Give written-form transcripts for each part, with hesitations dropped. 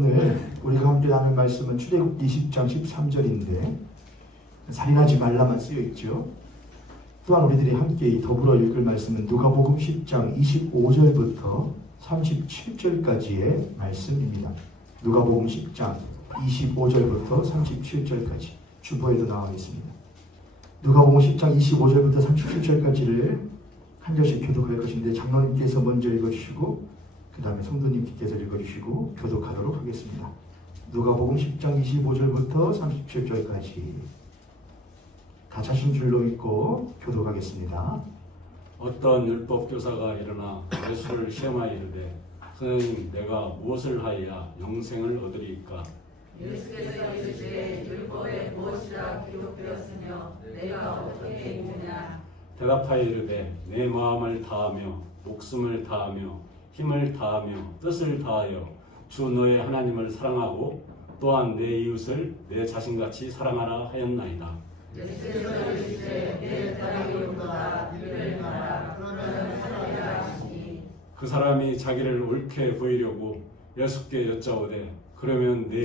오늘 우리가 함께 나눌 말씀은 출애굽기 20장 13절인데 살인하지 말라만 쓰여 있죠. 또한 우리들이 함께 더불어 읽을 말씀은 누가복음 10장 25절부터 37절까지의 말씀입니다. 누가복음 10장 25절부터 37절까지 주보에도 나와 있습니다. 누가복음 10장 25절부터 37절까지를 한 절씩 교독할 것인데 장로님께서 먼저 읽어주시고 그 다음에 성도님께서 읽어주시고 교독하도록 하겠습니다. 누가복음 10장 25절부터 37절까지 다 자신 줄로 읽고 교독하겠습니다. 어떤 율법 교사가 일어나 예수를 시험하여 이르되 선생님 내가 무엇을 하여야 영생을 얻으리이까? 예수께서 이르시되 율법에 무엇이라 기록되었으며 내가 어떻게 읽느냐? 대답하여 이르되 내 마음을 다하며 목숨을 다하며 힘을 다하며 뜻을 다하여 주 너의 하나님을 사랑하고 또한 내 이웃을 내 자신같이 사랑하라 하였나이다. 예수께서 이르시되 내 딸이 온도다 이를 행하라 그러면 살리라 하시니 그 사람이 자기를 옳게 보이려고 예수께 여짜오되 그러면 내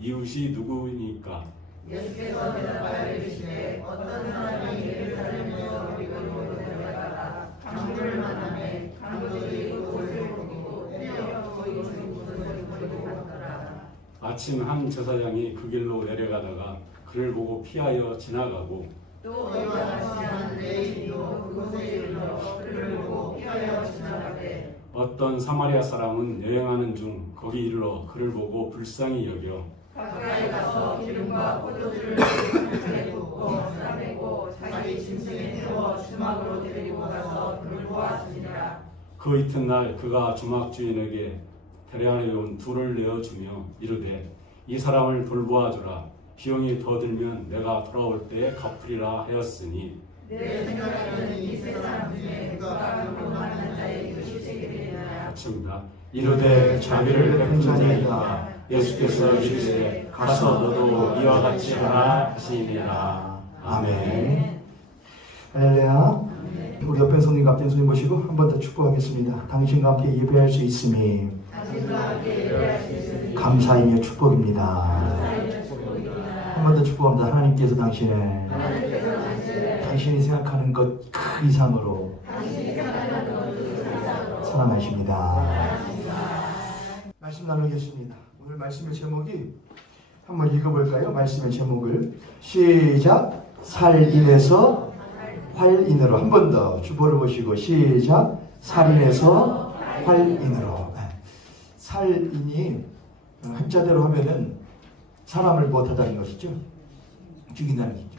이웃이 누구니까? 예수께서 대답하여 이르시되 어떤 사람이 예루살렘에서 리고로 데려가다 강도를 만나매 강도들이 옷을 벗기고 떼어놓고 입은 옷을 버리고 갔더라. 아침 한 제사장이 그 길로 내려가다가 그를 보고 피하여 지나가고 또 어디와 같이 한 레위인도 그곳에 이르러 그를 보고 피하여 지나가되 어떤 사마리아 사람은 여행하는 중 거기 이르러 그를 보고 불쌍히 여겨 가까이 가서 기름과 포도주를 짐승에 붓고 싸매고 자기 짐승에 태워 주막으로 데리고 가서 그를 도와주니라. 그 이튿날 그가 주막 주인에게 데려온 둘을 내어주며 이르되 이 사람을 돌보아주라. 비용이 더 들면 내가 돌아올 때에 갚으리라 하였으니 내 생각에는 이 세 사람 중에 누가 그로 만난 자의 이웃이 되리라. 같습니다. 이르되 자비를 베푼 자니까 예수께서 이르시되 가서 너도 이와 같이 하라 하시니라. 아멘. 할렐루야. 우리 옆에 손님과 앞에 손님 보시고 한 번 더 축복하겠습니다. 당신과 함께 예배할 수 있음이 당신과 함께 예배할 수 있으니 감사이며 축복입니다. 감사이며 축복이구나. 한 번 더 축복합니다. 하나님께서 당신을 하나님께서 당신을 당신이 생각하는 것 그 이상으로 당신이 생각하는 것그 이상으로 사랑하십니다. 말씀 나누겠습니다. 오늘 말씀의 제목이 한번 읽어볼까요? 말씀의 제목을 시작. 살인에서 활인으로 한 번 더 주보를 보시고 시작. 살인에서 활인으로. 살인이 한자대로 하면은 사람을 못하다는 것이죠. 죽인다는 것이죠.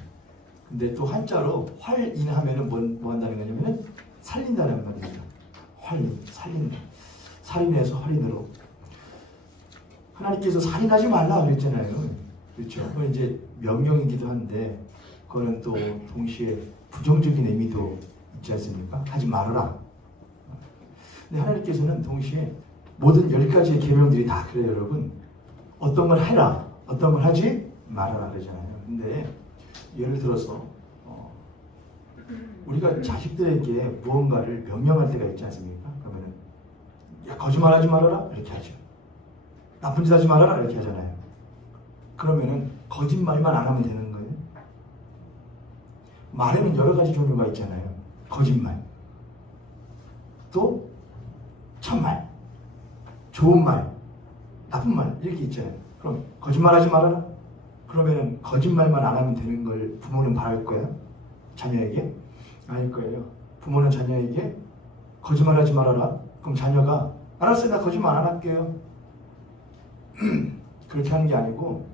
근데 또 한자로 활인하면은 뭐 한다는 거냐면은 살린다는 말입니다. 활인, 살린다. 살인에서 활인으로. 하나님께서 살인하지 말라 그랬잖아요. 그렇죠. 그건 이제 명령이기도 한데 그거는 또 동시에 부정적인 의미도 있지 않습니까? 하지 말아라. 근데 하나님께서는 동시에 모든 10가지의 계명들이 다 그래요, 여러분. 어떤 걸 해라, 어떤 걸 하지 말아라 그러잖아요. 근데 예를 들어서 우리가 자식들에게 무언가를 명령할 때가 있지 않습니까? 그러면은 야, 거짓말하지 말아라 이렇게 하죠. 나쁜 짓 하지 말아라 이렇게 하잖아요. 그러면은 거짓말만 안 하면 되는 거예요. 말에는 여러 가지 종류가 있잖아요. 거짓말, 또 참말, 좋은 말, 나쁜 말 이렇게 있잖아요. 그럼 거짓말하지 말아라. 그러면은 거짓말만 안 하면 되는 걸 부모는 바랄 거예요. 자녀에게 아닐 거예요. 부모는 자녀에게 거짓말하지 말아라. 그럼 자녀가 알았어요, 나 거짓말 안 할게요. 그렇게 하는 게 아니고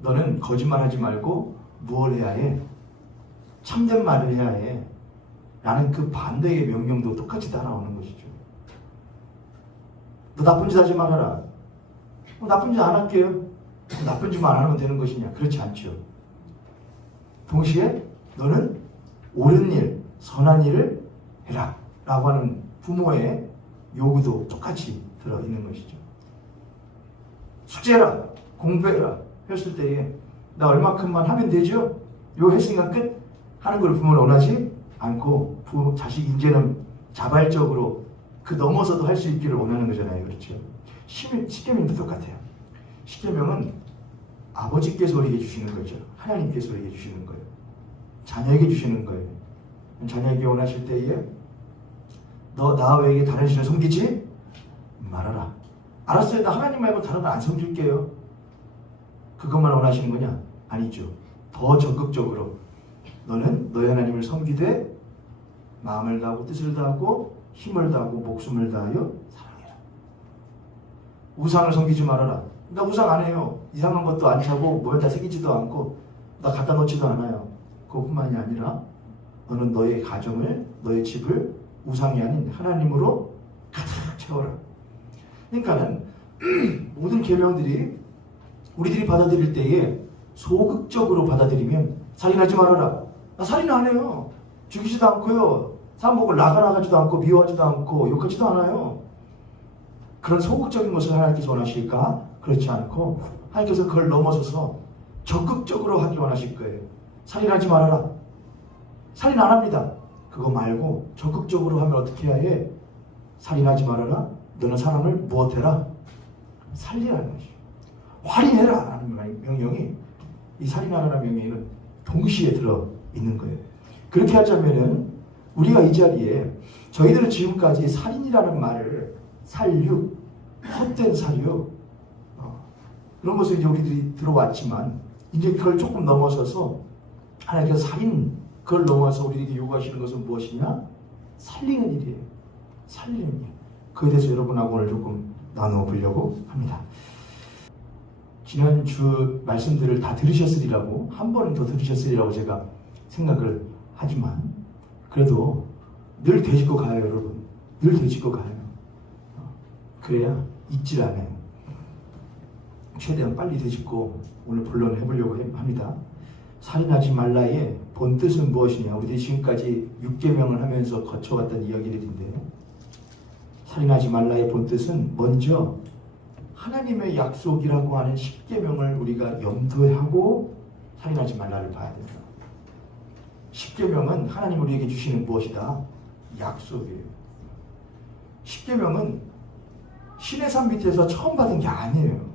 너는 거짓말하지 말고 무엇을 해야 해? 참된 말을 해야 해. 라는 그 반대의 명령도 똑같이 따라오는 것이죠. 너 나쁜 짓 하지 말아라. 나쁜 짓 안 할게요. 나쁜 짓만 안 하면 되는 것이냐? 그렇지 않죠. 동시에 너는 옳은 일, 선한 일을 해라 라고 하는 부모의 요구도 똑같이 들어있는 것이죠. 숙제해라, 공부해라 했을 때에 나 얼마큼만 하면 되죠? 요 했으니까 끝 하는 걸 부모는 원하지 않고 자식 이제는 자발적으로 그 넘어서도 할 수 있기를 원하는 거잖아요. 그렇죠? 십계명도 똑같아요. 십계명은 아버지께서 우리에게 주시는 거죠. 하나님께서 우리에게 주시는 거예요. 자녀에게 주시는 거예요. 자녀에게 원하실 때에 너 나 외에 다른 신을 섬기지 말아라. 알았어요. 나 하나님 말고 다른 걸 안 섬길게요. 그것만 원하시는 거냐? 아니죠. 더 적극적으로 너는 너의 하나님을 섬기되 마음을 다하고 뜻을 다하고 힘을 다하고 목숨을 다하여 사랑해라. 우상을 섬기지 말아라. 나 우상 안 해요. 이상한 것도 안 차고 뭐에다 새기지도 않고 나 갖다 놓지도 않아요. 그것뿐만이 아니라 너는 너의 가정을 너의 집을 우상이 아닌 하나님으로 가득 채워라. 그러니까는 모든 계명들이 우리들이 받아들일 때에 소극적으로 받아들이면 살인하지 말아라. 나 살인 안 해요. 죽이지도 않고요. 사람 보고 나가지도 않고 미워하지도 않고 욕하지도 않아요. 그런 소극적인 것을 하나님께서 원하실까? 그렇지 않고 하나님께서 그걸 넘어서서 적극적으로 하길 원하실 거예요. 살인하지 말아라. 살인 안 합니다. 그거 말고 적극적으로 하면 어떻게 해야 해? 살인하지 말아라. 너는 사람을 무엇해라? 살리라는 것이죠. 활인해라 라는 명령이 이 살인하라는 명령은 동시에 들어있는 거예요. 그렇게 하자면은 우리가 이 자리에 저희들은 지금까지 살인이라는 말을 살육, 헛된 살육 그런 것을 이제 우리들이 들어왔지만 이제 그걸 조금 넘어서서 하나님께서 살인 그걸 넘어서 우리에게 요구하시는 것은 무엇이냐? 살리는 일이에요. 살리는 일. 그에 대해서 여러분하고 오늘 조금 나누어 보려고 합니다. 지난주 말씀들을 다 들으셨으리라고 한 번은 더 들으셨으리라고 제가 생각을 하지만 그래도 늘 되짚고 가요. 여러분 늘 되짚고 가요. 그래야 잊질 않아요. 최대한 빨리 되짚고 오늘 본론을 해보려고 합니다. 살인하지 말라의 본뜻은 무엇이냐? 우리들이 지금까지 6계명을 하면서 거쳐왔던 이야기들인데 살인하지 말라의 본뜻은 먼저 하나님의 약속이라고 하는 10계명을 우리가 염두에 하고 살인하지 말라를 봐야 된다. 10계명은 하나님 우리에게 주시는 무엇이다? 약속이에요. 10계명은 신의 산 밑에서 처음 받은 게 아니에요.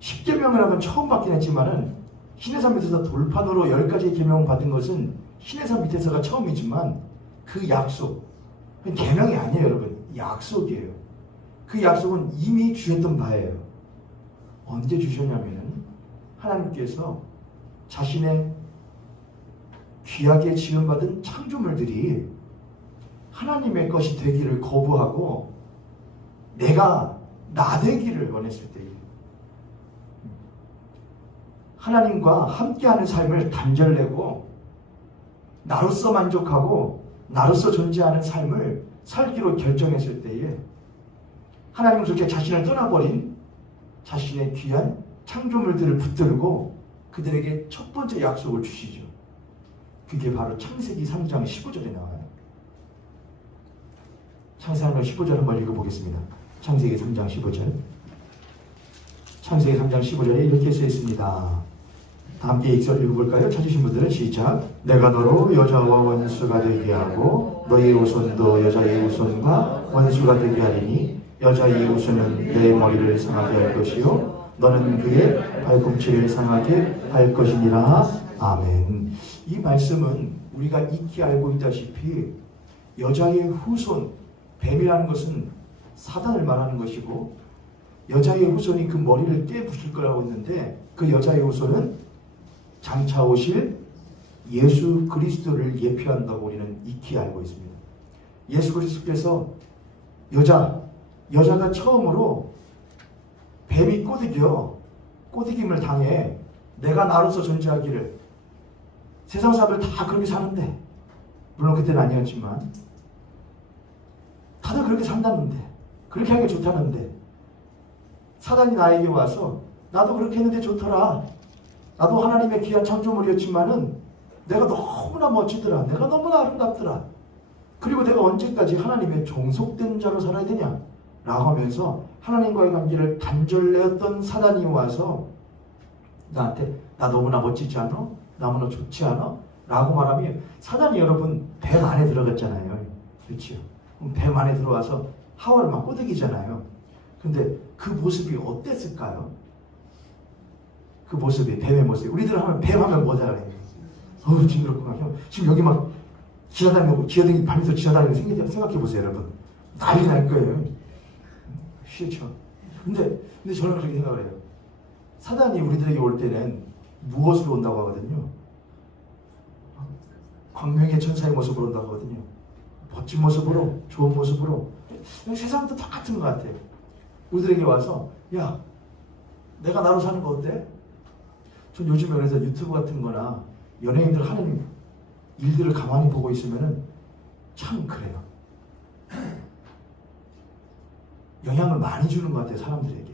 10계명이라면 처음 받긴 했지만은 신의 산 밑에서 돌판으로 10가지의 계명 받은 것은 신의 산 밑에서가 처음이지만 그 약속, 계명이 아니에요 여러분. 약속이에요. 그 약속은 이미 주셨던 바예요. 언제 주셨냐면은 하나님께서 자신의 귀하게 지음받은 창조물들이 하나님의 것이 되기를 거부하고 내가 나 되기를 원했을 때에 하나님과 함께하는 삶을 단절내고 나로서 만족하고 나로서 존재하는 삶을 살기로 결정했을 때에 하나님은 그렇게 자신을 떠나버린 자신의 귀한 창조물들을 붙들고 그들에게 첫 번째 약속을 주시죠. 그게 바로 창세기 3장 15절에 나와요. 창세기 15절 한번 읽어보겠습니다. 창세기 3장 15절. 창세기 3장 15절에 이렇게 써 있습니다. 다 함께 읽어볼까요? 찾으신 분들은 시작. 내가 너로 여자와 원수가 되게 하고 너의 후손도 여자의 후손과 원수가 되게 하리니 여자의 후손은 내 머리를 상하게 할 것이요 너는 그의 발꿈치를 상하게 할 것이니라. 아멘. 이 말씀은 우리가 익히 알고 있다시피 여자의 후손, 뱀이라는 것은 사단을 말하는 것이고 여자의 후손이 그 머리를 깨부실 거라고 했는데 그 여자의 후손은 장차 오실 예수 그리스도를 예표한다고 우리는 익히 알고 있습니다. 예수 그리스도께서 여자가 처음으로 뱀이 꼬드김을 당해 내가 나로서 존재하기를 세상 사람들 다 그렇게 사는데 물론 그때는 아니었지만 다들 그렇게 산다는데 그렇게 하는 게 좋다는데 사단이 나에게 와서 나도 그렇게 했는데 좋더라. 나도 하나님의 귀한 창조물이었지만은 내가 너무나 멋지더라. 내가 너무나 아름답더라. 그리고 내가 언제까지 하나님의 종속된 자로 살아야 되냐? 라고 하면서 하나님과의 관계를 단절내었던 사단이 와서 나한테 나 너무나 멋지지 않아? 너무나 좋지 않아? 라고 말하면 사단이 여러분 뱀 안에 들어갔잖아요. 그렇죠? 뱀 안에 들어와서 하와를 막 꼬드기잖아요. 근데 그 모습이 어땠을까요? 그 모습이, 뱀의 모습이. 우리들 하면 뱀 하면 뭐다 그래요? 어우, 징그럽구만. 지금 여기 막 기어다니고, 기어다니고, 밤에서 지나다니는 거 생각해보세요, 여러분. 난리 날 거예요. 싫죠. 근데 저는 그렇게 생각을 해요. 사단이 우리들에게 올 때는 무엇으로 온다고 하거든요? 광명의 천사의 모습으로 온다고 하거든요. 멋진 모습으로, 좋은 모습으로. 세상도 똑같은 것 같아요. 우리들에게 와서, 야, 내가 나로 사는 거 어때? 전 요즘에 그래서 유튜브 같은 거나 연예인들 하는 일들을 가만히 보고 있으면은 참 그래요. 영향을 많이 주는 것 같아요, 사람들에게.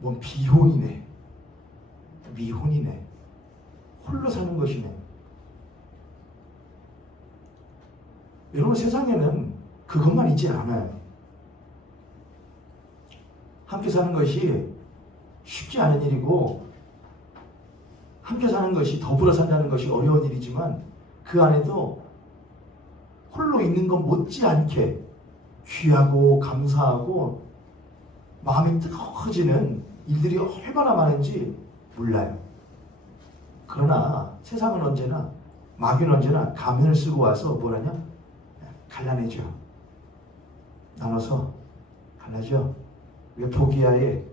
뭔 비혼이네, 미혼이네, 홀로 사는 것이네. 여러분, 세상에는 그것만 있지 않아요. 함께 사는 것이 쉽지 않은 일이고, 함께 사는 것이, 더불어 산다는 것이 어려운 일이지만, 그 안에도 홀로 있는 것 못지않게 귀하고 감사하고 마음이 뜨거워지는 일들이 얼마나 많은지 몰라요. 그러나 세상은 언제나, 마귀는 언제나 가면을 쓰고 와서 뭐라냐? 갈라내죠. 나눠서 갈라져. 왜 포기해야 해?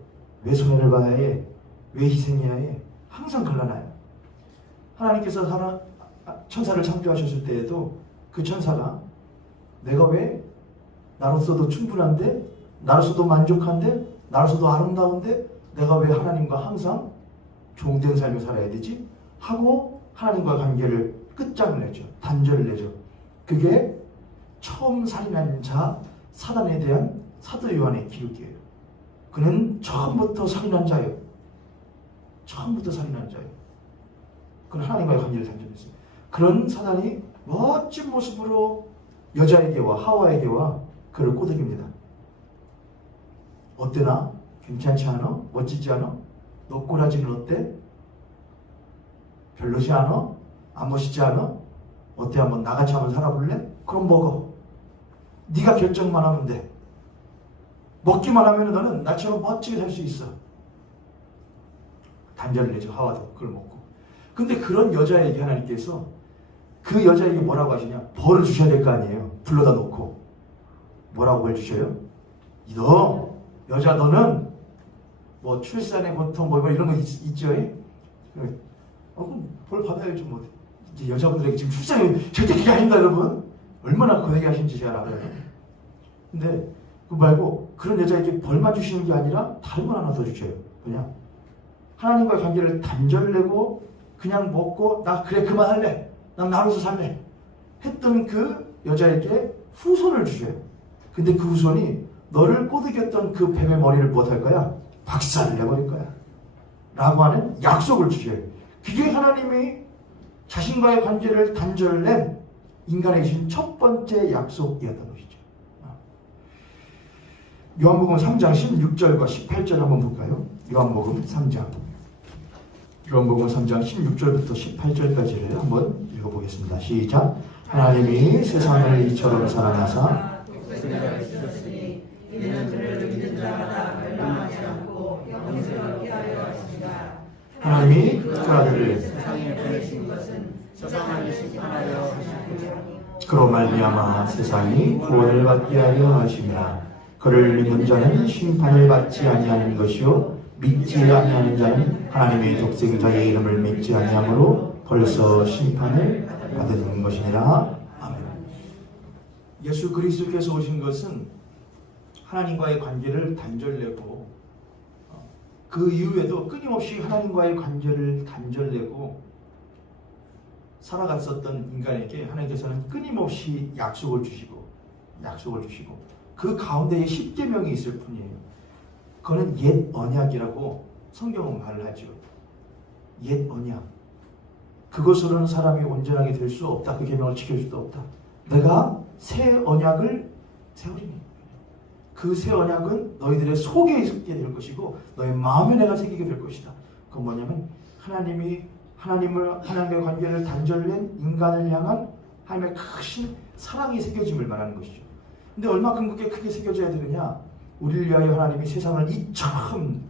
왜 손해를 봐야 해? 왜 희생해야 해? 항상 갈라놔요. 하나님께서 천사를 창조하셨을 때에도 그 천사가 내가 왜 나로서도 충분한데, 나로서도 만족한데, 나로서도 아름다운데 내가 왜 하나님과 항상 종된 삶을 살아야 되지? 하고 하나님과 관계를 끝장내죠. 단절을 내죠. 그게 처음 살인한 자 사단에 대한 사도 요한의 기록이에요. 그는 처음부터 살인한 자예요. 처음부터 살인한 자예요. 그는 하나님과의 관계를 단절했어요. 그런 사단이 멋진 모습으로 여자에게와 하와에게와 그를 꼬드깁니다. 어때나? 괜찮지 않아? 멋지지 않아? 너 꼬라지는 어때? 별로지 않아? 안 멋있지 않아? 어때? 한번 나같이 한번 살아볼래? 그럼 먹어. 네가 결정만 하면 돼. 먹기만 하면 너는 나처럼 멋지게 살 수 있어. 단절을 내죠. 하와도 그걸 먹고. 근데 그런 여자에게 하나님께서 그 여자에게 뭐라고 하시냐? 벌을 주셔야 될 거 아니에요. 불러다 놓고. 뭐라고 벌 주셔요? 너 여자 너는 뭐 출산의 고통 뭐 이런 거 있죠? 그럼 벌 받아야죠. 뭐 이제 여자분들에게 지금 출산이 절대 그게 아닙니다, 여러분. 얼마나 고되게 하신지 잘 알아요. 근데 그 말고 그런 여자에게 벌만 주시는 게 아니라 다른 걸 하나 더 주셔요. 그냥 하나님과 관계를 단절내고 그냥 먹고 나 그래 그만할래. 난 나로서 살래. 했던 그 여자에게 후손을 주셔요. 근데 그 후손이 너를 꼬드겼던 그 뱀의 머리를 못할 거야? 박살을 내버릴 거야. 라고 하는 약속을 주셔요. 그게 하나님이 자신과의 관계를 단절낸 인간에게 주신 첫 번째 약속이었던 것이죠. 요한복음 3장 16절과 18절 한번 볼까요? 요한복음 3장 16절부터 18절까지를 한번 읽어보겠습니다. 시작. 하나님이 세상을 이처럼 사랑하사 이는 그를 믿는 자마다 멸망하지 않고 영생을 얻게 하려 하시니라. 하나님이 그 아들을 세상에 보내신 것은 세상을 심판하려 하시니라. 그로 말미암아 세상이 구원을 받게 하려 하심이라. 그를 믿는 자는 심판을 받지 아니하는 것이요 믿지 아니하는 자는 하나님의 독생자의 이름을 믿지 아니하므로 벌써 심판을 받은 것이니라. 아멘. 예수 그리스도께서 오신 것은 하나님과의 관계를 단절내고 그 이후에도 끊임없이 하나님과의 관계를 단절내고 살아갔었던 인간에게 하나님께서는 끊임없이 약속을 주시고 그 가운데에 10계명이 있을 뿐이에요. 그거는 옛 언약이라고 성경은 말을 하죠. 옛 언약. 그것으로는 사람이 온전하게 될 수 없다. 그 계명을 지킬 수도 없다. 내가 새 언약을 세우리니. 그 새 언약은 너희들의 속에 있게 될 것이고 너희 마음에 내가 새기게 될 것이다. 그건 뭐냐면 하나님과 관계를 단절낸 인간을 향한 하나님의 크신 사랑이 새겨짐을 말하는 것이죠. 근데 얼마큼 그게 크게 새겨져야 되느냐? 우리를 위하여 하나님이 세상을 이처럼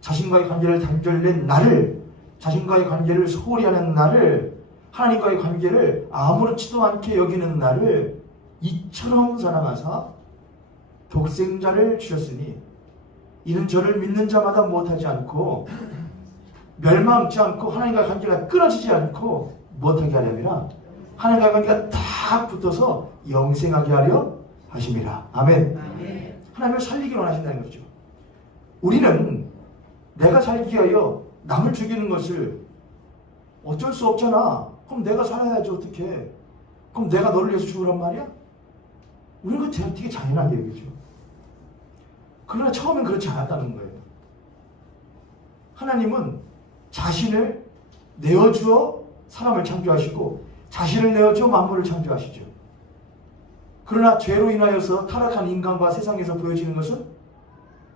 자신과의 관계를 단절낸 나를, 자신과의 관계를 소홀히 하는 나를, 하나님과의 관계를 아무렇지도 않게 여기는 나를 이처럼 사랑하사 독생자를 주셨으니 이는 저를 믿는 자마다 못하지 않고 멸망치 않고 하나님과의 관계가 끊어지지 않고 못하게 하려면 하나님과의 관계가 딱 붙어서 영생하게 하려 하심이라. 아멘. 아멘. 하나님을 살리기 원하신다는 거죠. 우리는 내가 살기 위하여 남을 죽이는 것을 어쩔 수 없잖아. 그럼 내가 살아야지 어떻게. 그럼 내가 너를 위해서 죽으란 말이야? 우리는 그거 되게 당연하게 여기죠. 그러나 처음엔 그렇지 않았다는 거예요. 하나님은 자신을 내어주어 사람을 창조하시고 자신을 내어주어 만물을 창조하시죠. 그러나 죄로 인하여서 타락한 인간과 세상에서 보여지는 것은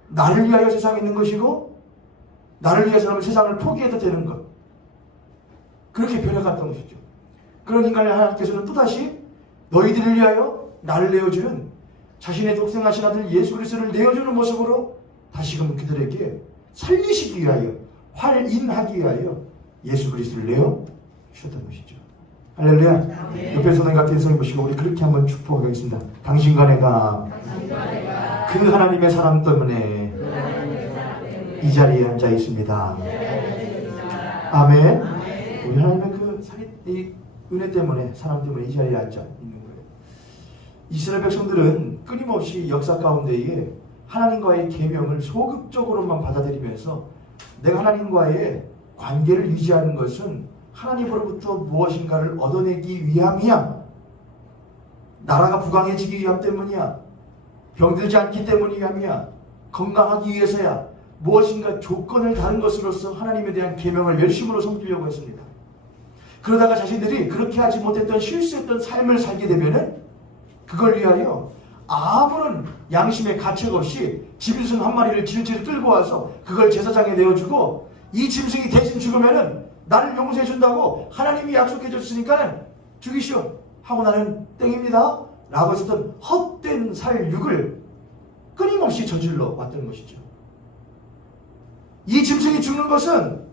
나를 위하여 세상에 있는 것이고 나를 위해서라면 세상을 포기해도 되는 것. 그렇게 변해갔던 것이죠. 그런 인간을 하나님께서는 또다시 너희들을 위하여 나를 내어주는 자신의 독생하신 아들 예수 그리스도를 내어주는 모습으로 다시금 그들에게 살리시기 위하여 활인하기 위하여 예수 그리스도를 내어주셨던 것이죠. 할렐루야. 네. 옆에 손에 같은 손을 보시고 우리 그렇게 한번 축복하겠습니다. 당신과 내가 그 하나님의 사랑 때문에 이 자리에 앉아 있습니다. 아멘. 우리 하나님의 그 이 은혜 때문에 사랑 때문에 이 자리에 앉아 있는 거예요. 이스라엘 백성들은 끊임없이 역사 가운데에 하나님과의 계명을 소극적으로만 받아들이면서 내가 하나님과의 관계를 유지하는 것은 하나님으로부터 무엇인가를 얻어내기 위함이야. 나라가 부강해지기 위함 때문이야. 병들지 않기 때문이야. 건강하기 위해서야. 무엇인가 조건을 다른 것으로서 하나님에 대한 계명을 열심으로 섬기려고 했습니다. 그러다가 자신들이 그렇게 하지 못했던 실수했던 삶을 살게 되면은 그걸 위하여 아무런 양심의 가책 없이 짐승 한 마리를 질질 끌고 와서 그걸 제사장에 내어주고 이 짐승이 대신 죽으면은 나를 용서해 준다고 하나님이 약속해 줬으니까는 죽이시오 하고 나는 땡입니다 라고 했었던 헛된 살육을 끊임없이 저질러 왔던 것이죠. 이 짐승이 죽는 것은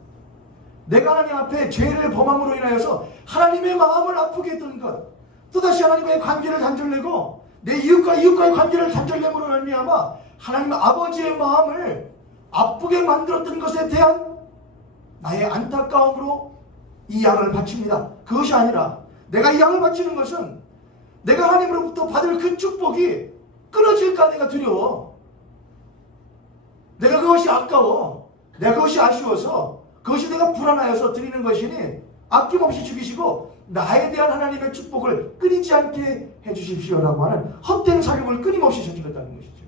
내가 하나님 앞에 죄를 범함으로 인하여서 하나님의 마음을 아프게 했던 것, 또다시 하나님과의 관계를 단절내고 내 이웃과의 관계를 단절냄으로 말미암아 하나님 아버지의 마음을 아프게 만들었던 것에 대한 나의 안타까움으로 이 양을 바칩니다. 그것이 아니라 내가 이 양을 바치는 것은 내가 하나님으로부터 받을 그 축복이 끊어질까 내가 두려워. 내가 그것이 아까워. 내가 그것이 아쉬워서 그것이 내가 불안하여서 드리는 것이니 아낌없이 죽이시고 나에 대한 하나님의 축복을 끊이지 않게 해주십시오라고 하는 헛된 사욕을 끊임없이 저질렀다는 것이죠.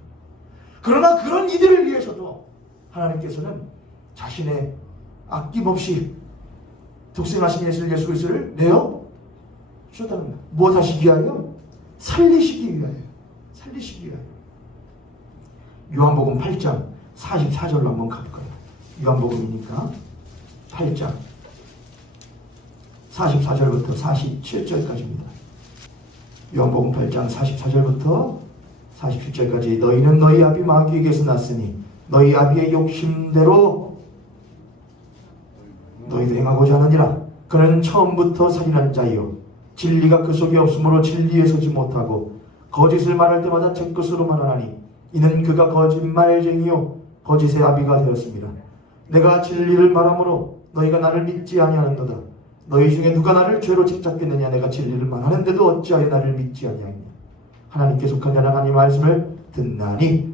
그러나 그런 이들을 위해서도 하나님께서는 자신의 아낌없이 독생하신 예수 그리스도를 내어 주셨다는 겁니다. 무엇하시기 위하여? 살리시기 위하여. 살리시기 위하여. 요한복음 8장 44절로 한번 가볼까요? 요한복음이니까 8장 44절부터 47절까지입니다. 요한복음 8장 44절부터 47절까지 너희는 너희 아비 마귀에게서 났으니 너희 아비의 욕심대로 너희도 행하고자 하느니라. 그는 처음부터 살인한 자요 진리가 그 속에 없으므로 진리에 서지 못하고 거짓을 말할 때마다 제 것으로만 하나니 이는 그가 거짓말쟁이요 거짓의 아비가 되었습니다. 내가 진리를 말하므로 너희가 나를 믿지 아니하는도다. 너희 중에 누가 나를 죄로 책잡겠느냐. 내가 진리를 말하는데도 어찌하여 나를 믿지 아니하느냐. 하나님께 속한 자는 하나님의 말씀을 듣나니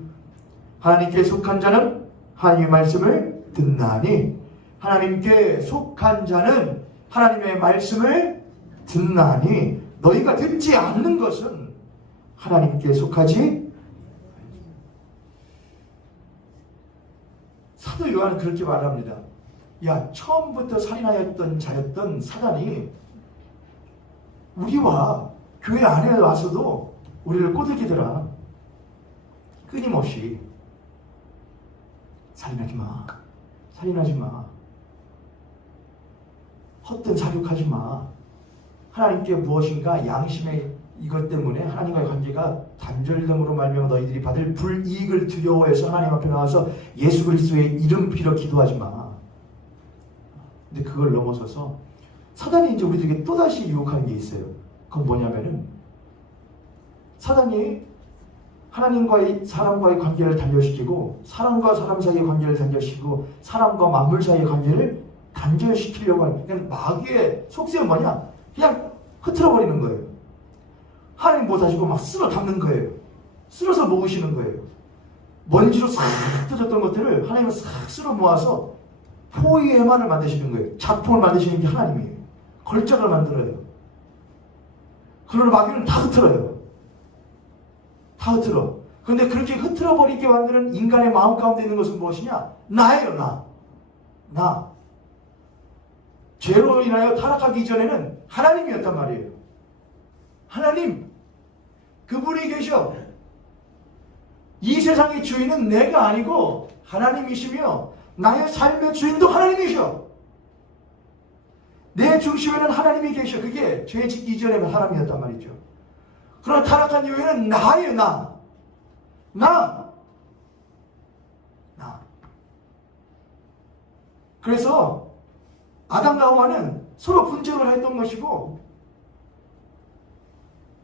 하나님께 속한 자는 하나님의 말씀을 듣나니 하나님께 속한 자는 하나님의 말씀을 듣나니 너희가 듣지 않는 것은 하나님께 속하지. 사도 요한은 그렇게 말합니다. 야, 처음부터 살인하였던 자였던 사단이 우리와 교회 안에 와서도 우리를 꼬들기더라. 끊임없이 살인하지 마, 살인하지 마, 헛된 사륙하지 마, 하나님께 무엇인가 양심의 이것 때문에 하나님과의 관계가 단절됨으로 말미암아 너희들이 받을 불이익을 두려워해서 하나님 앞에 나와서 예수 그리스도의 이름 빌어 기도하지 마. 근데 그걸 넘어서서 사단이 이제 우리들에게 또다시 유혹하는 게 있어요. 그건 뭐냐면은 사단이 하나님과의 사람과의 관계를 단절시키고 사람과 사람 사이의 관계를 단절시키고 사람과 만물 사이의 관계를 단절시키려고 하는, 그러니까 마귀의 속셈은 뭐냐? 그냥 흐트러버리는 거예요. 하나님 못 하시고 막 쓸어 담는 거예요. 쓸어서 모으시는 거예요. 먼지로 싹 뜯었던 것들을 하나님은 싹 쓸어 모아서 포의 해만을 만드시는 거예요. 작품을 만드시는 게 하나님이에요. 걸작을 만들어요. 그러나 마귀는 다 흐트러요. 다 흐트러. 그런데 그렇게 흐트러버리게 만드는 인간의 마음 가운데 있는 것은 무엇이냐? 나예요, 나. 나. 죄로 인하여 타락하기 이전에는 하나님이었단 말이에요. 하나님. 그분이 계셔. 이 세상의 주인은 내가 아니고 하나님이시며 나의 삶의 주인도 하나님이셔. 내 중심에는 하나님이 계셔. 그게 죄 짓기 이전에는 사람이었단 말이죠. 그러나 타락한 이후에는 나예요, 나. 그래서 아담과 하와는 서로 분쟁을 했던 것이고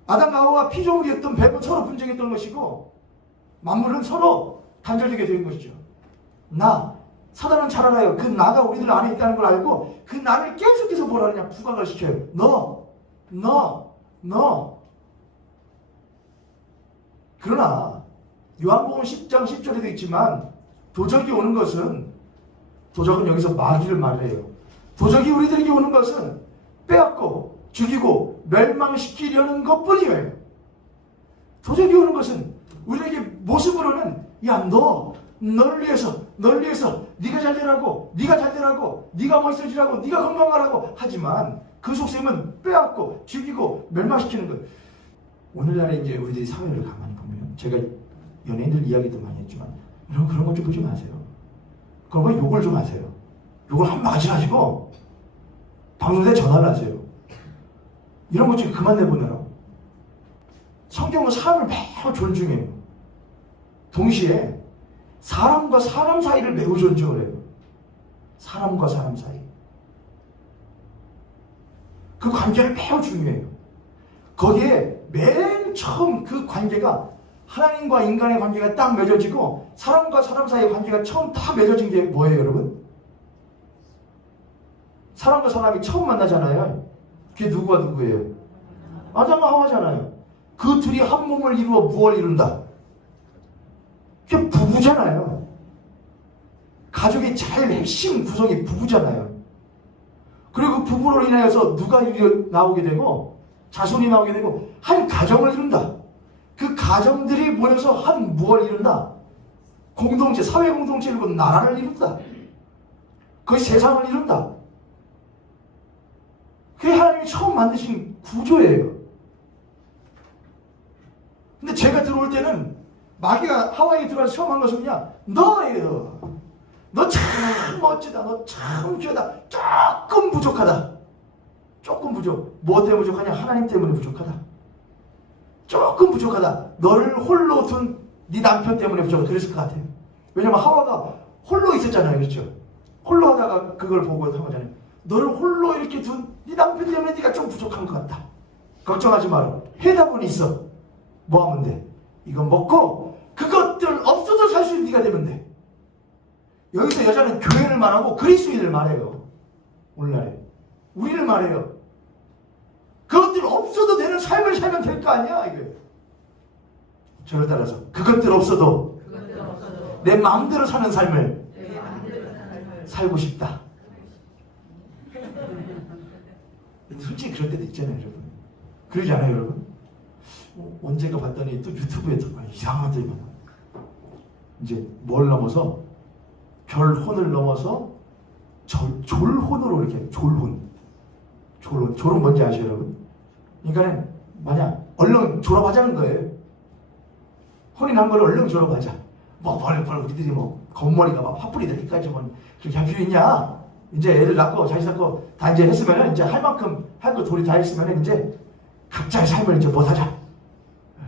아담과 하와가 피조물이었던 뱀은 서로 분쟁했던 것이고 만물은 서로 단절되게 된 것이죠. 사단은 잘 알아요. 그 나가 우리들 안에 있다는 걸 알고 그 나를 계속해서 뭐라 하느냐? 부각을 시켜요. 너. 그러나 요한복음 10장 10절에도 있지만 도적이 오는 것은 도적은 여기서 마귀를 말해요. 도적이 우리들에게 오는 것은 빼앗고 죽이고 멸망시키려는 것뿐이에요. 도적이 오는 것은 우리에게 모습으로는 너를 위해서 네가 잘 되라고 네가 멋있어지라고 네가 건강하라고 하지만 그 속셈은 빼앗고 죽이고 멸망시키는 것. 오늘날에 이제 우리들이 사회를 가만히 보면 제가 연예인들 이야기도 많이 했지만 여러분 그런 것 좀 보지 마세요. 그런 거 욕을 좀 하세요. 욕을 한 바가지 하시고 방송사에 전화를 하세요. 이런 것 좀 그만 내보내라고. 성경은 사람을 매우 존중해요. 동시에 사람과 사람 사이를 매우 존중을 해요. 사람과 사람 사이. 그 관계를 매우 중요해요. 거기에 맨 처음 그 관계가 하나님과 인간의 관계가 딱 맺어지고 사람과 사람 사이의 관계가 처음 딱 맺어진 게 뭐예요, 여러분? 사람과 사람이 처음 만나잖아요. 그게 누구와 누구예요? 아담과 하와잖아요. 그 둘이 한 몸을 이루어 무엇을 이룬다? 그게 부부잖아요. 가족의 제일 핵심 구성이 부부잖아요. 그리고 그 부부로 인하여서 누가 나오게 되고 자손이 나오게 되고 한 가정을 이룬다. 그 가정들이 모여서 한 무엇을 이룬다? 공동체, 사회 공동체를 이루고 나라를 이룬다. 거의 세상을 이룬다. 그게 하나님이 처음 만드신 구조예요. 근데 제가 들어올 때는 마귀가 하와이에 들어와서 처음 한 것은 그냥 너예요. 너 참 멋지다. 너 참 귀하다. 조금 부족하다. 조금 부족. 뭐 때문에 부족하냐? 하나님 때문에 부족하다. 조금 부족하다. 너를 홀로 둔 네 남편 때문에 부족하다. 그랬을 것 같아요. 왜냐면 하와가 홀로 있었잖아요. 그렇죠? 홀로 하다가 그걸 보고 한 거잖아요. 너를 홀로 이렇게 둔 네 남편 때문에 네가 좀 부족한 것 같다. 걱정하지 마라. 해답은 있어. 뭐 하면 돼? 이거 먹고 그것들 없어도 살 수 있는 네가 되면 돼. 여기서 여자는 교회를 말하고 그리스도인을 말해요. 오늘날에 우리를 말해요. 그것들 없어도 되는 삶을 살면 될 거 아니야 이게. 저를 따라서 그것들 없어도 내 마음대로 사는 삶을 살고 싶다. 솔직히 그럴 때도 있잖아요, 여러분. 그러지 않아요, 여러분? 언젠가 봤더니 또 유튜브에 또 이상한들 많아. 이제 뭘 넘어서 결혼을 넘어서 졸혼으로 이렇게 졸혼 뭔지 아시죠, 여러분? 그러니까는 만약 얼른 졸업하자는 거예요. 혼인한 걸 얼른 졸업하자. 뭘 우리들이 뭐 겉머리가 막 화풀이 되기까지 뭐 그렇게 할 필요 있냐? 이제 애들 낳고 자식 낳고 다 이제 했으면은 이제 할 만큼 할 거 도리 다 했으면은 이제 각자의 삶을 이제 못하자.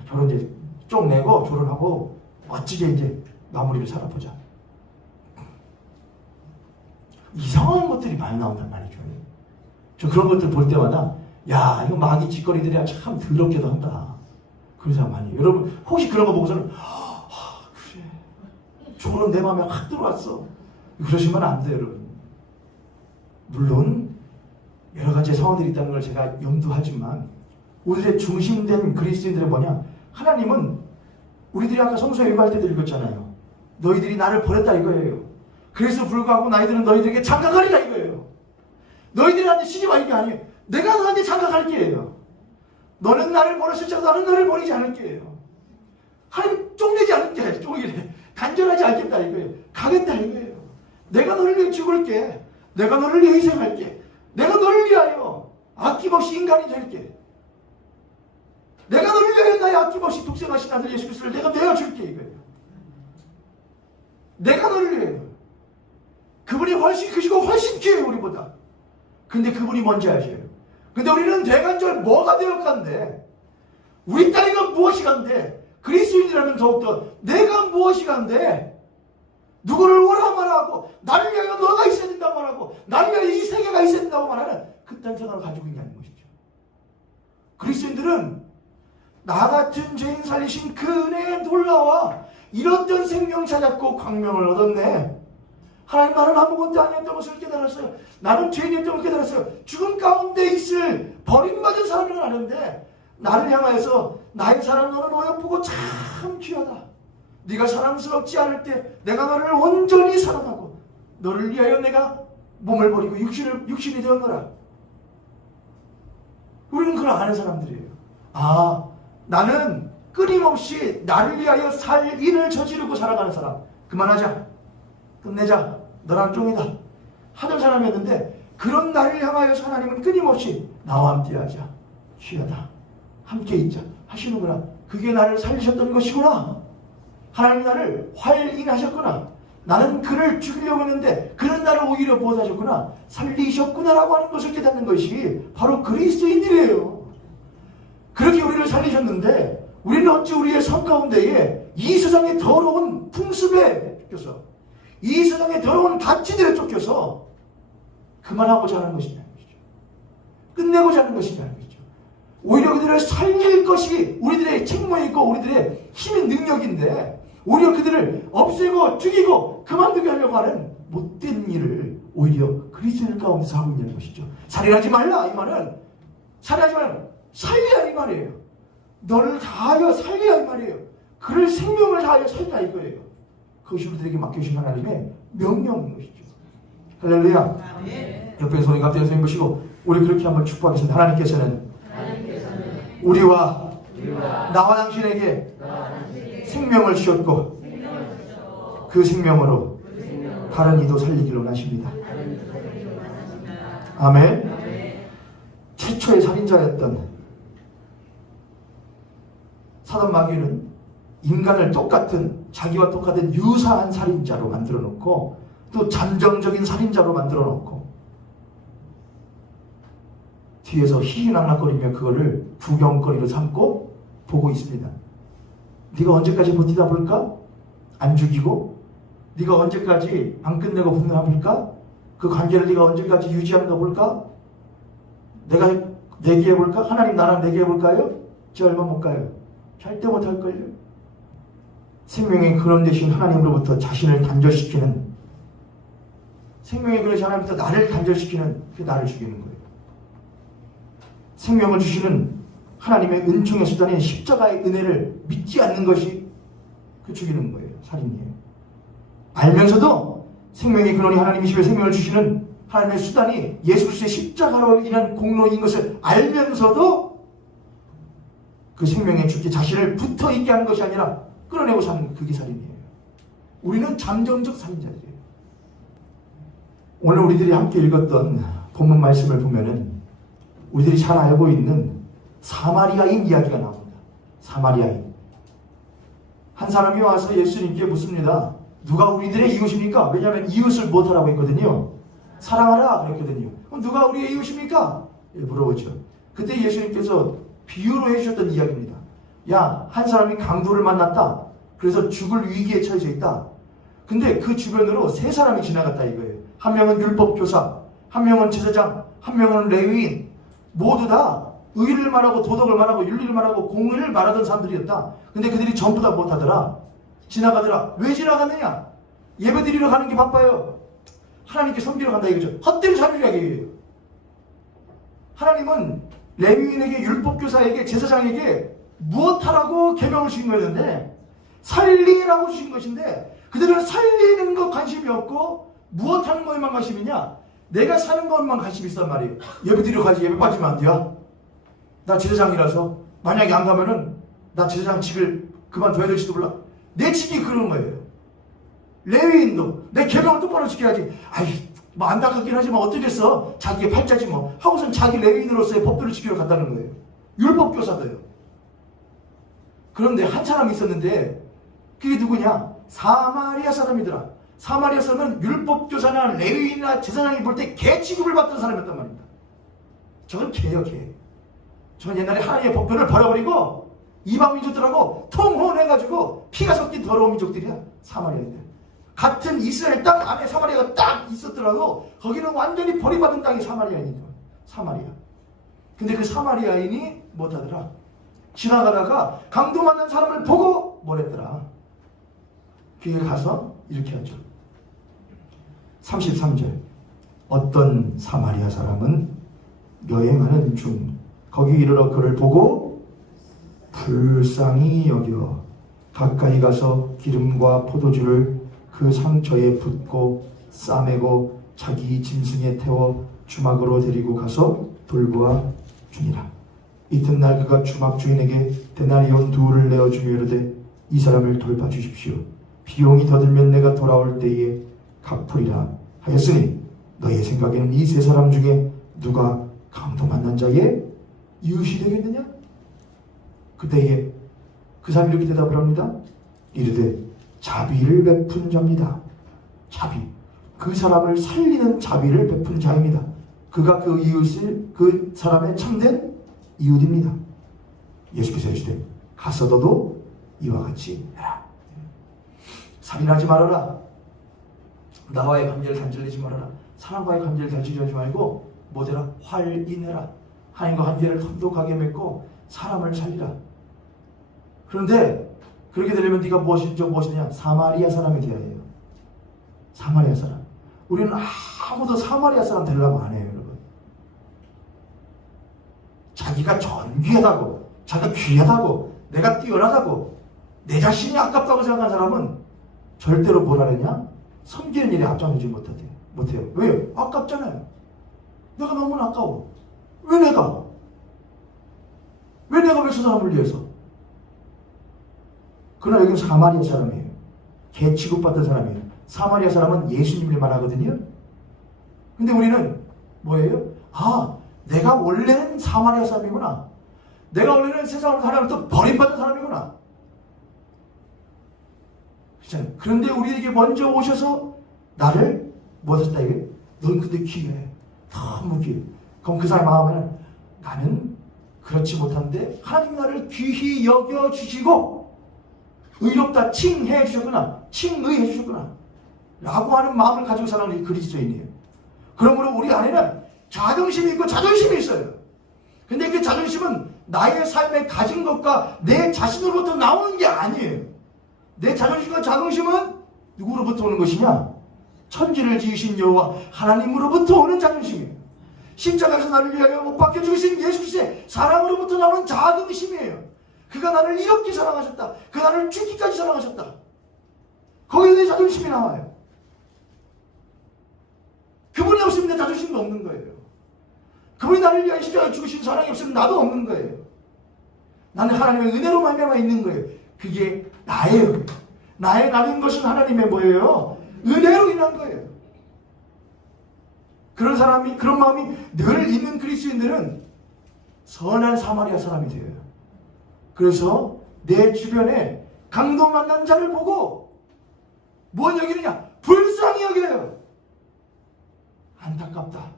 결혼 이제 쪽내고 결혼하고 멋지게 이제 마무리를 살아보자. 이상한 것들이 많이 나온단 말이죠. 저 그런 것들 볼 때마다 야, 이거 마귀 짓거리들이야 참 더럽게도 한다. 그런 사람 많이. 여러분 혹시 그런 거 보고서는 그래. 저런 내 마음에 확 들어왔어. 그러시면 안 돼요, 여러분. 물론 여러 가지 상황들이 있다는 걸 제가 염두하지만 우리들의 중심된 그리스도인들은 뭐냐? 하나님은 우리들이 아까 성서에 얘기할 때도 읽었잖아요. 너희들이 나를 버렸다 이거예요. 그래서 불구하고 너희들은 너희들에게 장가가리라 이거예요. 너희들이 나한테 시집와 이게 아니에요. 내가 너한테 장가갈게요. 너는 나를 버렸을지라도 나는 너를 버리지 않을게요. 하나님 쫑내지 않을게. 쫑이래. 단절하지 않겠다 이거예요. 가겠다 이거예요. 내가 너를 위해 죽을게. 내가 너를 위해 희생할게. 내가 너를 위하여 아낌없이 인간이 될게. 내가 너를 위하여 나의 아낌없이 독생하신 아들 예수 그리스도를 내가 내어줄게 이거예요. 내가 너를 위하여. 그분이 훨씬 크시고 훨씬 귀해요 우리보다. 근데 그분이 뭔지 아셔요. 근데 우리는 대간절 뭐가 되었간데 우리 따위가 무엇이 간데 그리스도인이라면 더욱더 내가 무엇이 간데 누구를 오라 말하고 나를 위하여 너가 있어야 된다고 말하고 나를 위하여 이 세계가 있어야 된다고 말하는 그딴 생각을 가지고 있냐는 것이죠. 그리스도인들은 나 같은 죄인 살리신 그 은혜에 놀라와 이런저런 생명 찾았고 광명을 얻었네. 하나님 나는 아무것도 아니었던 것을 깨달았어요. 나는 죄인이었던 것을 깨달았어요. 죽음 가운데 있을 버림받은 사람을 아는데 나를 향하여서 나의 사랑 너는 어여쁘고 참 귀하다. 네가 사랑스럽지 않을 때 내가 너를 온전히 사랑하고 너를 위하여 내가 몸을 버리고 육신이 되었노라. 우리는 그걸 아는 사람들이에요. 아, 나는 끊임없이 나를 위하여 살인을 저지르고 살아가는 사람. 그만하자. 끝내자. 너랑 쫑이다. 하던 사람이었는데 그런 나를 향하여서 하나님은 끊임없이 나와 함께하자. 귀하다. 함께 있자. 하시는구나. 그게 나를 살리셨던 것이구나. 하나님 나를 활인하셨구나. 나는 그를 죽이려고 했는데 그는 나를 오히려 보호하셨구나. 살리셨구나라고 하는 것을 깨닫는 것이 바로 그리스도인들이에요. 그렇게 우리를 살리셨는데 우리는 어찌 우리의 삶 가운데에 이 세상의 더러운 풍습에 쫓겨서 이 세상의 더러운 가치들에 쫓겨서 그만하고자 하는 것이냐는 것이죠. 끝내고자 하는 것이냐는 것이죠. 오히려 그들을 살릴 것이 우리들의 책무이고 우리들의 힘인 능력인데 오히려 그들을 없애고 죽이고 그만두게 하려고 하는 못된 일을 오히려 그리스도인 가운데서 하고 있는 것이죠. 살인하지 말라 이 말은 살인하지 말라 살리라 이 말이에요. 너를 다하여 살리라 이 말이에요. 그를 생명을 다하여 살리라 이거예요. 그것이 우리들에게 맡겨주신 하나님의 명령인 것이죠. 할렐루야. 옆에 손이 갑자기 손이 보시고 우리 그렇게 한번 축복하겠습니다. 하나님께서는 우리와 나와 당신에게 생명을 주셨고 그 생명으로 다른 이도 살리기를 원하십니다. 아멘. 최초의 살인자였던 사단 마귀는 인간을 자기와 똑같은 유사한 살인자로 만들어 놓고 또 잠정적인 살인자로 만들어 놓고 뒤에서 희희낙낙거리며 그거를 구경거리로 삼고 보고 있습니다. 네가 언제까지 버티다 볼까? 안 죽이고 네가 언제까지 안 끝내고 분노해볼까? 그 관계를 네가 언제까지 유지하는가 볼까? 내가 내기해볼까? 하나님 나랑 내기해볼까요? 저 얼마 못 가요. 절대 못할걸요. 생명의 근원 되신 하나님으로부터 자신을 단절시키는 생명의 근원 되신 하나님부터 나를 단절시키는 그 나를 죽이는 거예요. 생명을 주시는 하나님의 은총의 수단인 십자가의 은혜를 믿지 않는 것이 그 죽이는 거예요. 살인이에요. 알면서도 생명의 근원이 하나님이시며 생명을 주시는 하나님의 수단이 예수 그리스도의 십자가로 인한 공로인 것을 알면서도 그 생명에 죽게 자신을 붙어있게 하는 것이 아니라 끌어내고 사는 그게 살인이에요. 우리는 잠정적 살인자들이에요. 오늘 우리들이 함께 읽었던 본문 말씀을 보면은 우리들이 잘 알고 있는 사마리아인 이야기가 나옵니다. 사마리아인. 한 사람이 와서 예수님께 묻습니다. 누가 우리들의 이웃입니까? 왜냐하면 이웃을 못하라고 했거든요. 사랑하라 그랬거든요. 그럼 누가 우리의 이웃입니까? 물어보죠. 그때 예수님께서 비유로 해주셨던 이야기입니다. 야, 한 사람이 강도를 만났다. 그래서 죽을 위기에 처해져 있다. 근데 그 주변으로 세 사람이 지나갔다 이거예요. 한 명은 율법교사, 한 명은 제사장, 한 명은 레위인. 모두 다 의를 말하고 도덕을 말하고 윤리를 말하고 공의를 말하던 사람들이었다. 근데 그들이 전부 다 못하더라. 지나가더라. 왜 지나갔느냐? 예배드리러 가는 게 바빠요. 하나님께 섬기러 간다 이거죠. 헛된 사람이라고 얘기해요. 하나님은 레위인에게, 율법교사에게, 제사장에게 무엇하라고 계명을 주신 거였는데 살리라고 주신 것인데 그들은 살리는 것 관심이 없고 무엇하는 것에만 관심이냐? 내가 사는 것만 관심이 있단 말이에요. 예배드리러 가지. 예배 빠지면 안 돼요. 나 제사장이라서 만약에 안 가면은 나 제사장 직을 그만둬야 될지도 몰라. 내 직이 그런 거예요. 레위인도 내 계명을 똑바로 지켜야지. 아이 뭐 안타깝긴 하지만 어떻겠어. 자기의 팔자지 뭐 하고선 자기 레위인으로서의 법도를 지키러 갔다는 거예요. 율법교사도요. 그런데 한 사람이 있었는데 그게 누구냐? 사마리아 사람이더라. 사마리아 사람은 율법교사나 레위인이나 제사장이 볼 때 개 취급을 받던 사람이었단 말입니다. 저건 개요, 개. 저건 옛날에 하나님의 법도를 버려버리고 이방 민족들하고 통혼해가지고 피가 섞인 더러운 민족들이야. 사마리아인들. 같은 이스라엘 땅 안에 사마리아가 딱 있었더라도 거기는 완전히 버림받은 땅이 사마리아인이죠. 사마리아. 근데 그 사마리아인이 못하더라. 지나가다가 강도 만난 사람을 보고 뭐랬더라. 그에 가서 이렇게 하죠. 33절. 어떤 사마리아 사람은 여행하는 중 거기 이르러 그를 보고 불쌍히 여겨 가까이 가서 기름과 포도주를 그 상처에 붓고 싸매고 자기 짐승에 태워 주막으로 데리고 가서 돌보아 주니라. 이튿날 그가 주막 주인에게 데나리온 두를 내어주며 이르되 이 사람을 돌봐 주십시오. 비용이 더 들면 내가 돌아올 때에 갚으리라 하였으니 너의 생각에는 이 세 사람 중에 누가 강도 만난 자의 이웃이 되겠느냐? 그때에 그 사람이 이렇게 대답을 합니다. 이르되 자비를 베푼 자입니다. 자비. 그 사람을 살리는 자비를 베푼 자입니다. 그가 그 이웃을 그 사람의 참된 이웃입니다. 예수께서 이르시되 가서 너도 이와 같이 해라. 살인하지 말아라. 나와의 관계를 단절내지 말아라. 사람과의 관계를 단절하지 말고 뭐되라? 활인해라. 하나님과 관계를 돈독하게 맺고 사람을 살리라. 그런데 그렇게 되려면 네가 무엇이냐? 사마리아 사람이 되어야 해요. 사마리아 사람. 우리는 아무도 사마리아 사람 되려고 안 해요, 여러분. 자기가 존귀하다고, 자기가 귀하다고, 내가 뛰어나다고, 내 자신이 아깝다고 생각하는 사람은 절대로 뭘 하느냐? 섬기는 일에 앞장서지 못해요. 왜요? 아깝잖아요. 내가 너무나 아까워. 왜 내가 왜 저 사람을 위해서? 그러나 여기는 사마리아 사람이에요. 개 취급받던 사람이에요. 사마리아 사람은 예수님을 말하거든요. 근데 우리는 뭐예요? 아, 내가 원래는 사마리아 사람이구나. 내가 원래는 세상을 하나님을 또 버림받은 사람이구나. 그렇잖아요. 그런데 우리에게 먼저 오셔서 나를 뭐 하셨다 이게? 넌 근데 귀해. 너무 귀해. 그럼 그 사람 마음에는 나는 그렇지 못한데 하나님 나를 귀히 여겨주시고 의롭다 칭해 주셨구나. 칭의해 주셨구나. 라고 하는 마음을 가지고 살아가는 그리스도인이에요. 그러므로 우리 안에는 자존심이 있고 자존심이 있어요. 근데 그 자존심은 나의 삶에 가진 것과 내 자신으로부터 나오는 게 아니에요. 내 자존심과 자긍심은 누구로부터 오는 것이냐? 천지를 지으신 여호와 하나님으로부터 오는 자존심이에요. 십자가에서 나를 위하여 못 박혀 죽으신 예수 그리스도의 사랑으로부터 나오는 자긍심이에요. 그가 나를 이렇게 사랑하셨다. 그가 나를 죽기까지 사랑하셨다. 거기에 내 자존심이 나와요. 그분이 없으면 내 자존심도 없는 거예요. 그분이 나를 위하여 십자가에 죽으신 사랑이 없으면 나도 없는 거예요. 나는 하나님의 은혜로 말미암아 있는 거예요. 그게 나예요. 나는 것은 하나님의 뭐예요? 은혜로 인한 거예요. 그런 마음이 늘 있는 그리스도인들은 선한 사마리아 사람이 돼요. 그래서 내 주변에 강도 만난 자를 보고 뭔 여기느냐? 불쌍히 여겨요. 안타깝다.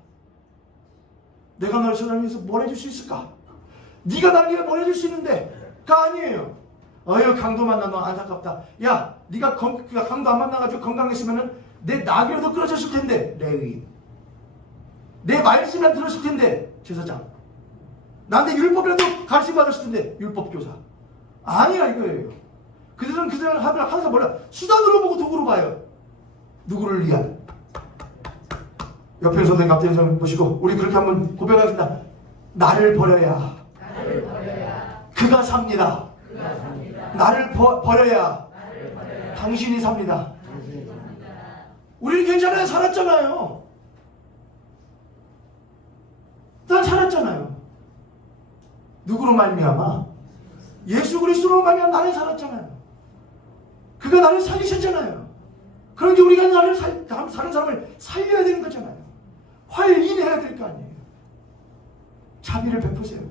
내가 너를 사랑해서 뭘 해줄 수 있을까? 네가 날 위해 보내줄 수 있는데.가 아니에요. 어휴, 강도 만나 너 안타깝다. 야, 네가 강도 안 만나가지고 건강했으면은 내 나귀라도 끌어줬을 텐데. 레위. 내 말씀이라도 들었을 텐데. 제사장. 나한테 율법이라도 가르침 받았을 텐데. 율법교사. 아니야 이거예요. 그들은 항상 뭐라 수단으로 보고 도구로 봐요. 누구를 위한? 옆에 선생님 앞에 선생님 보시고 우리 그렇게 한번 고백하겠습니다. 나를 버려야 그가 삽니다. 나를 버려야 당신이 삽니다. 우리는 괜찮아요. 살았잖아요. 난 살았잖아요. 누구로 말미암아? 예수 그리스도로 말미암아 나를 살았잖아요. 그가 나를 살리셨잖아요. 그러니까 우리가 나를 사는 사람을 살려야 되는 거잖아요. 활인해야 될 거 아니에요. 자비를 베푸세요.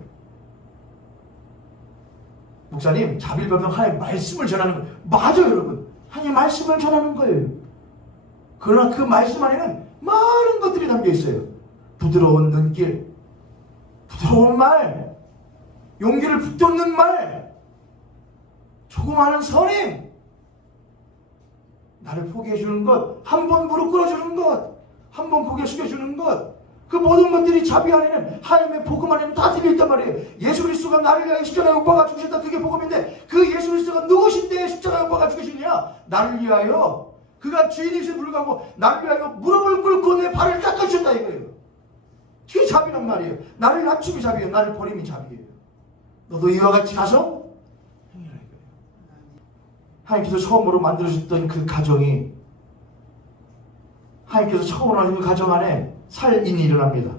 목사님, 자비를 베푸는 하나님의 말씀을 전하는 거예요. 맞아요, 여러분. 하나님의 말씀을 전하는 거예요. 그러나 그 말씀 안에는 많은 것들이 담겨 있어요. 부드러운 눈길, 부드러운 말, 용기를 북돋는 말, 조그마한 선임, 나를 포기해 주는 것, 한 번 무릎 꿇어주는 것, 한 번 고개 숙여주는 것, 그 모든 것들이 자비 안에는 하나님의 복음 안에는 다 들려있단 말이에요. 예수 그리스도가 나를 위하여 십자가에 못 박아 죽으셨다. 그게 복음인데 그 예수 그리스도가 누구신데 십자가에 못 박아 죽으시냐? 나를 위하여. 그가 주인이시에 불구하고 나를 위하여 무릎을 꿇고 내 발을 닦아주셨다 이거예요. 그게 자비란 말이에요. 나를 낮춤이 자비예요. 나를 버림이 자비예요. 너도 이와 같이 가서 행해라 이거예요. 하나님께서 처음으로 만들어주셨던 그 가정이, 하나님께서 처음으로 하신 그 가정 안에 살인이 일어납니다.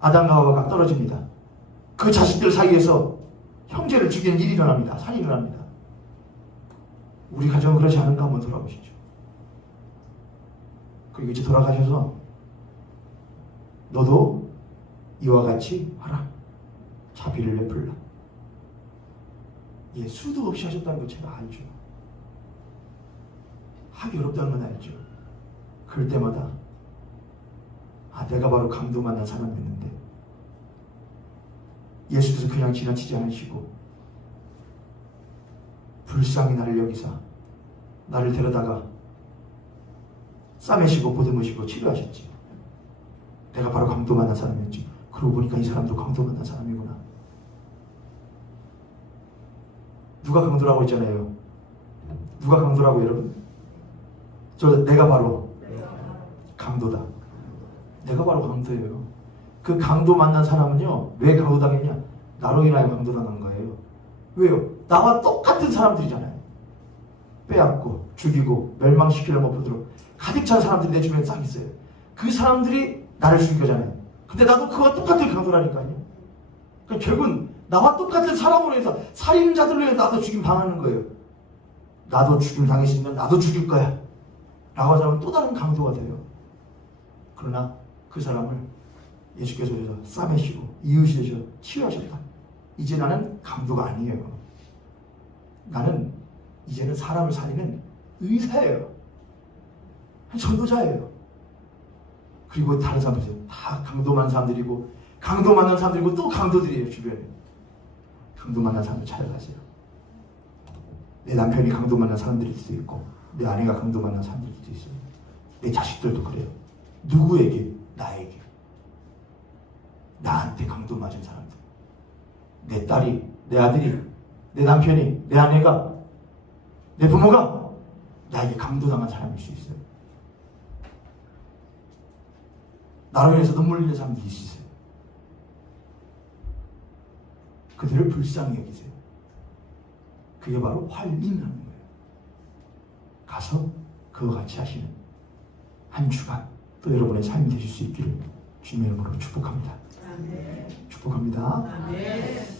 아담과 하와가 떨어집니다. 그 자식들 사이에서 형제를 죽이는 일이 일어납니다. 살인이 일어납니다. 우리 가정은 그렇지 않은가 한번 돌아보시죠. 그리고 이제 돌아가셔서 너도 이와 같이 하라. 자비를 베풀라. 예, 수도 없이 하셨다는 거 제가 알죠. 하기 어렵다는 건 알죠. 그럴 때마다 내가 바로 강도 만난 사람이었는데 예수께서 그냥 지나치지 않으시고 불쌍히 나를 여기사 나를 데려다가 싸매시고 보듬으시고 치료하셨지. 내가 바로 강도 만난 사람이었지. 그러고 보니까 이 사람도 강도 만난 사람이구나. 누가 강도라고 했잖아요. 누가 강도라고 여러분? 내가 바로 강도다. 내가 바로 강도예요. 그 강도 만난 사람은요, 왜 강도당했냐? 나로 인하여 강도당한 거예요. 왜요? 나와 똑같은 사람들이잖아요. 빼앗고 죽이고 멸망시키려고 보도록 가득 찬 사람들이 내 주변에 싹 있어요. 그 사람들이 나를 죽인 거잖아요. 근데 나도 그와 똑같은 강도라니까요. 그러니까 결국은 나와 똑같은 사람으로 해서 살인자들로 해서 나도 죽임 당하는 거예요. 나도 죽임 당했으면 나도 죽일 거야 라고 하자면 또 다른 강도가 돼요. 그러나 그 사람을 예수께서 그래서 싸매시고 이웃이 되셔 치유하셨다. 이제 나는 강도가 아니에요. 나는 이제는 사람을 살리는 의사예요. 전도자예요. 그리고 다른 사람들 다 강도 많은 사람들이고 강도 많은 사람들이고 또 강도들이에요. 주변에 강도 많은 사람들 찾아가세요. 내 남편이 강도 많은 사람들일 수도 있고 내 아내가 강도 많은 사람들일 수도 있어요. 내 자식들도 그래요. 누구에게? 나에게. 나한테 강도 맞은 사람들. 내 딸이, 내 아들이, 내 남편이, 내 아내가, 내 부모가 나에게 강도당한 사람일 수 있어요. 나로 인해서 눈물 흘리는 사람들이 있으세요. 그들을 불쌍히 여기세요. 그게 바로 활인하는 거예요. 가서 그와 같이 하시는 한 주간 또 여러분의 삶이 되실 수 있기를 주님의 이름으로 축복합니다. 아멘. 축복합니다. 아멘.